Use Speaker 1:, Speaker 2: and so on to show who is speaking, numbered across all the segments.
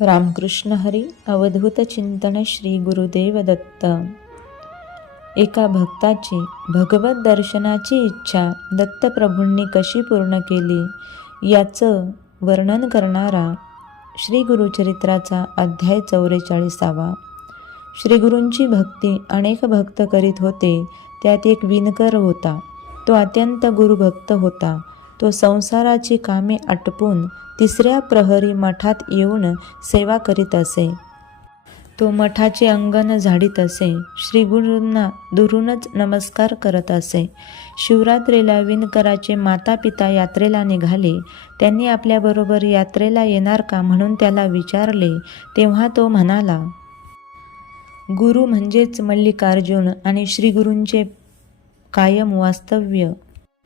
Speaker 1: रामकृष्ण हरी अवधूत चिंतन श्री गुरुदेव दत्त. एका भक्ताची भगवत दर्शनाची इच्छा दत्तप्रभूंनी कशी पूर्ण केली याचं वर्णन करणारा श्री गुरुचरित्राचा अध्याय चौवेचाळीसावा श्रीगुरूंची भक्ती अनेक भक्त करीत होते त्यात एक विणकर होता तो अत्यंत गुरुभक्त होता. तो संसाराची कामे आटपून तिसऱ्या प्रहरी मठात येऊन सेवा करीत असे. तो मठाचे अंगण झाडीत असे. श्रीगुरूंना दुरूनच नमस्कार करत असे. शिवरात्रीला विणकराचे माता पिता यात्रेला निघाले. त्यांनी आपल्याबरोबर यात्रेला येणार का म्हणून त्याला विचारले तेव्हा तो म्हणाला गुरु म्हणजेच मल्लिकार्जुन आणि श्रीगुरूंचे कायम वास्तव्य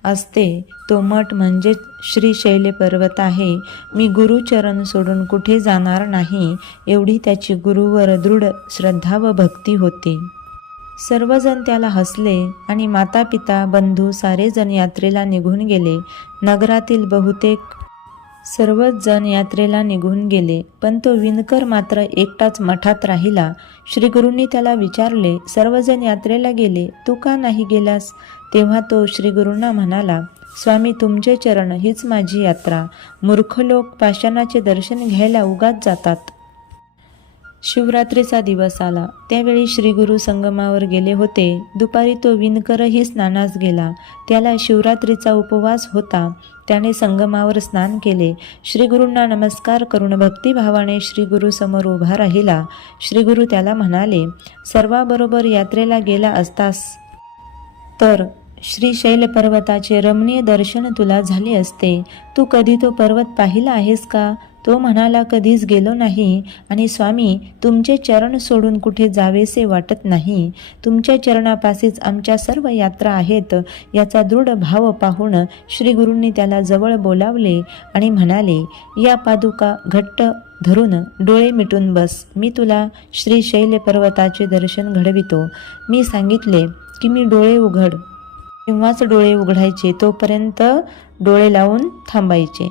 Speaker 1: असते. तो मठ म्हणजेच श्री पर्वत आहे. मी गुरुचरण सोडून कुठे जाणार नाही एवढी त्याची गुरुवर दृढ श्रद्धा व भक्ती होती. सर्वजण त्याला हसले आणि माता पिता बंधू सारेजण यात्रेला निघून गेले. नगरातील बहुतेक सर्वच जण यात्रेला निघून गेले पण तो विणकर मात्र एकटाच मठात राहिला. श्रीगुरूंनी त्याला विचारले सर्वजण यात्रेला गेले तू का नाही गेलास? तेव्हा तो श्रीगुरूंना म्हणाला स्वामी तुमचे चरण हीच माझी यात्रा. मूर्ख लोक पाषाणाचे दर्शन घ्यायला उगाच जातात. शिवरात्रीचा दिवस आला. त्यावेळी श्रीगुरू संगमावर गेले होते. दुपारी तो विणकरही स्नानास गेला. त्याला शिवरात्रीचा उपवास होता. त्याने संगमावर स्नान केले. श्रीगुरूंना नमस्कार करून भक्तिभावाने श्रीगुरूसमोर उभा राहिला. श्रीगुरू त्याला म्हणाले सर्वाबरोबर यात्रेला गेला असतास? तर श्रीशैल पर्वताचे रमणीय दर्शन तुला झाले असते. तू कधी तो पर्वत पाहिला आहेस का? तो म्हणाला कधीच गेलो नाही आणि स्वामी तुमचे चरण सोडून कुठे जावेसे वाटत नाही. तुमच्या चरणापासीच आमच्या सर्व यात्रा आहेत याचा दृढ भाव पाहून श्रीगुरूंनी त्याला जवळ बोलावले आणि म्हणाले या पादुका घट्ट धरून डोळे मिटून बस. मी तुला श्री शैल पर्वताचे दर्शन घडवितो. मी सांगितले की मी डोळे उघड. तेव्हाच डोळे उघडायचे. तोपर्यंत डोळे लावून थांबायचे.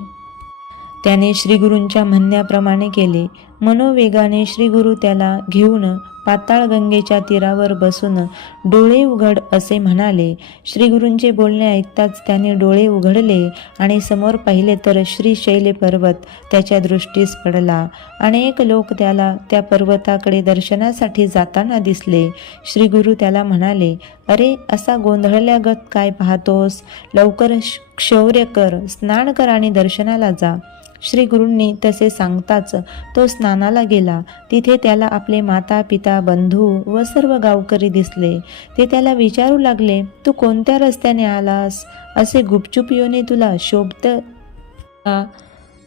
Speaker 1: त्याने श्रीगुरूंच्या म्हणण्याप्रमाणे केले. मनोवेगाने श्रीगुरू त्याला घेऊन पाताळ गंगेच्या तीरावर बसून डोळे उघड असे म्हणाले. श्रीगुरूंचे बोलणे ऐकताच त्याने डोळे उघडले आणि समोर पाहिले तर श्री शैल पर्वत त्याच्या दृष्टीस पडला. अनेक लोक त्याला त्या पर्वताकडे दर्शनासाठी जाताना दिसले. श्रीगुरू त्याला म्हणाले अरे असा गोंधळल्यागत काय पाहतोस? लवकर शौर्य कर स्नान कर आणि दर्शनाला जा. श्री गुरूंनी तसे सांगताच तो स्नानाला गेला. तिथे त्याला आपले माता पिता बंधू व सर्व गावकरी दिसले. ते त्याला विचारू लागले तू कोणत्या रस्त्याने आलास? असे गुपचूप येऊने तुला शोभत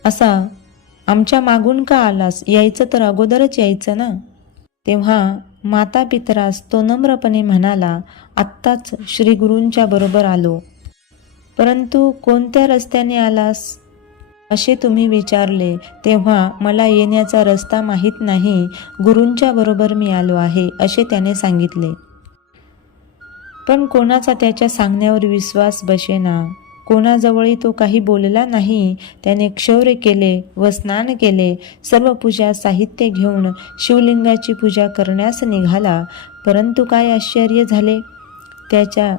Speaker 1: असा आमच्या मागून का आलास? यायचं तर अगोदरच यायचं ना? तेव्हा माता पितरास तो नम्रपणे म्हणाला आत्ताच श्री गुरूंच्या बरोबर आलो. परंतु कोणत्या रस्त्याने आलास? असे तुम्ही विचारले तेव्हा मला येण्याचा रस्ता माहीत नाही गुरूंच्या बरोबर मी आलो आहे असे त्याने सांगितले. पण कोणाचा त्याच्या सांगण्यावर विश्वास बसेना. कोणाजवळही तो काही बोलला नाही. त्याने क्षौर्य केले व स्नान केले. सर्व पूजा साहित्य घेऊन शिवलिंगाची पूजा करण्यास निघाला. परंतु काय आश्चर्य झाले? त्याच्या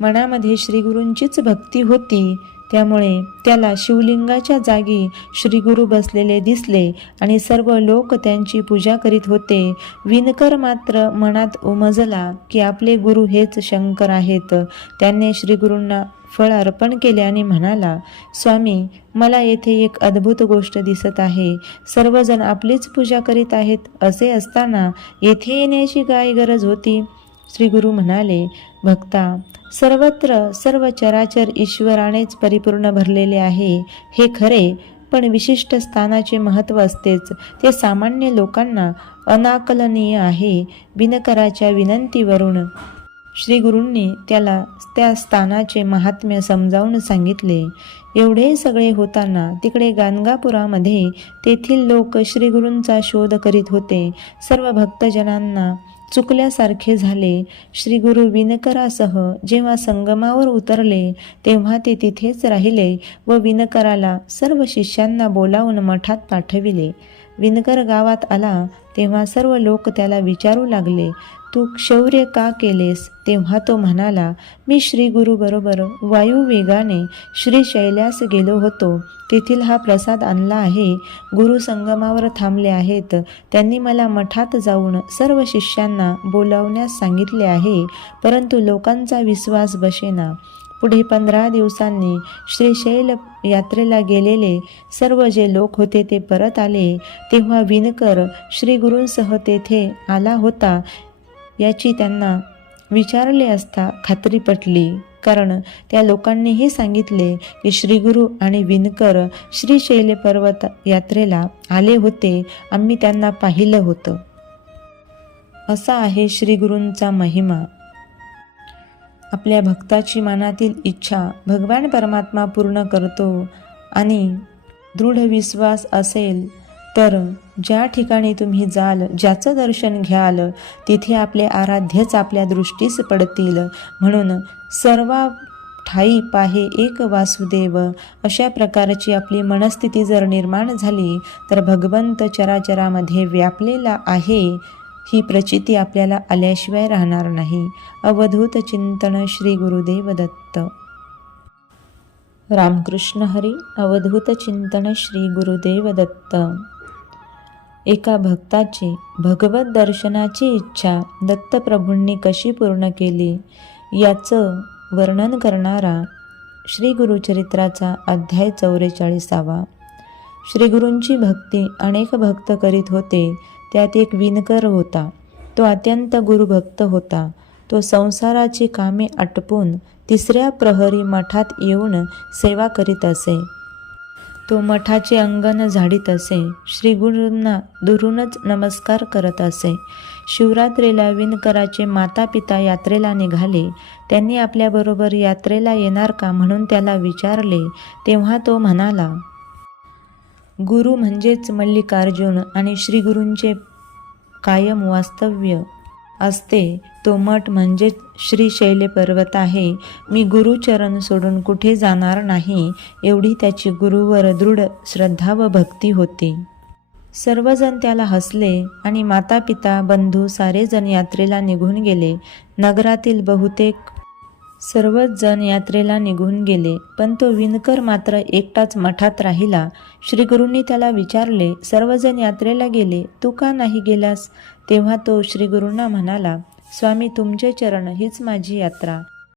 Speaker 1: मनामध्ये श्रीगुरूंचीच भक्ती होती. त्यामुळे त्याला शिवलिंगाच्या जागी श्रीगुरु बसलेले दिसले आणि सर्व लोक त्यांची पूजा करीत होते. विणकर मात्र मनात उमजला की आपले गुरु हेच शंकर आहेत. त्याने श्रीगुरूंना फळ अर्पण केले आणि म्हणाला स्वामी मला येथे एक अद्भुत गोष्ट दिसत आहे. सर्वजण आपलीच पूजा करीत आहेत असे असताना येथे येण्याची काय गरज होती? श्री गुरु म्हणाले भक्ता सर्वत्र सर्व चराचर ईश्वरानेच परिपूर्ण भरलेले आहे. हे खरे पण विशिष्ट स्थानाचे महत्त्व असतेच. ते सामान्य लोकांना अनाकलनीय आहे. बिनकराच्या विनंतीवरून. श्री गुरूंनी त्याला त्या स्थानाचे महात्म्य समजावून सांगितले. एवढे सगळे होताना तिकडे गाणगापुरामध्ये तेथील लोक श्रीगुरूंचा शोध करीत होते. सर्व भक्तजनांना चुकल्यासारखे झाले. श्री गुरु विनकरासह जेव्हा संगमावर उतरले तेव्हा ते तिथेच राहिले व विनकराला सर्व शिष्यांना बोलावून मठात पाठविले. विणकर गावात आला तेव्हा सर्व लोक त्याला विचारू लागले. तू शौर्य का केलेस? तेव्हा तो म्हणाला मी श्री गुरुबरोबर वायुवेगाने श्री शैल्यास गेलो होतो. तेथील हा प्रसाद आणला आहे. गुरु संगमावर थांबले आहेत. त्यांनी मला मठात जाऊन सर्व शिष्यांना बोलावण्यास सांगितले आहे परंतु लोकांचा विश्वास बसेना. पुढे पंधरा दिवसांनी श्रीशैल यात्रेला गेलेले सर्व जे लोक होते ते परत आले. तेव्हा विणकर श्रीगुरूंसह तेथे आला होता. याची त्यांना विचारले असता खात्री पटली. कारण त्या लोकांनीही सांगितले की श्रीगुरू आणि विणकर श्रीशैल पर्वत यात्रेला आले होते. आम्ही त्यांना पाहिलं होतं. असा आहे श्रीगुरूंचा महिमा. आपल्या भक्ताची मनातील इच्छा भगवान परमात्मा पूर्ण करतो आणि दृढ विश्वास असेल तर ज्या ठिकाणी तुम्ही जाल ज्याचं दर्शन घ्याल तिथे आपले आराध्यच आपल्या दृष्टीस पडतील. म्हणून सर्वा ठाई पाहे एक वासुदेव अशा प्रकारची आपली मनस्थिती जर निर्माण झाली तर भगवंत चराचरामध्ये व्यापलेला आहे. ही प्रचिती आपल्याला आल्याशिवाय राहणार नाही. अवधूत चिंतन श्री गुरुदेव दत्त. रामकृष्ण हरी अवधूत चिंतन श्री गुरुदेव दत्त. एका भक्ताची भगवत दर्शनाची इच्छा दत्तप्रभूंनी कशी पूर्ण केली याचं वर्णन करणारा श्री गुरुचरित्राचा अध्याय चौवेचाळीसावा श्रीगुरूंची भक्ती अनेक भक्त करीत होते त्यात एक विणकर होता. तो अत्यंत गुरुभक्त होता. तो संसाराची कामे आटपून तिसऱ्या प्रहरी मठात येऊन सेवा करीत असे. तो मठाचे अंगण झाडीत असे. श्रीगुरूंना दुरूनच नमस्कार करत असे. शिवरात्रीला विणकराचे माता पिता यात्रेला निघाले. त्यांनी आपल्याबरोबर यात्रेला येणार का म्हणून त्याला विचारले तेव्हा तो म्हणाला गुरु म्हणजेच मल्लिकार्जुन आणि श्रीगुरूंचे कायम वास्तव्य असते. तो मठ म्हणजेच श्रीशैले पर्वत आहे. मी गुरुचरण सोडून कुठे जाणार नाही एवढी त्याची गुरुवर दृढ श्रद्धा व भक्ती होती. सर्वजण त्याला हसले आणि माता पिता बंधू सारेजण यात्रेला निघून गेले. नगरातील बहुतेक सर्वच जण यात्रेला निघून गेले पण तो विणकर मात्र एकटाच मठात राहिला. श्रीगुरूंनी त्याला विचारले सर्वजण यात्रेला गेले तू का नाही गेलास? तेव्हा तो श्रीगुरूंना म्हणाला स्वामी तुमचे चरण हीच माझी यात्रा.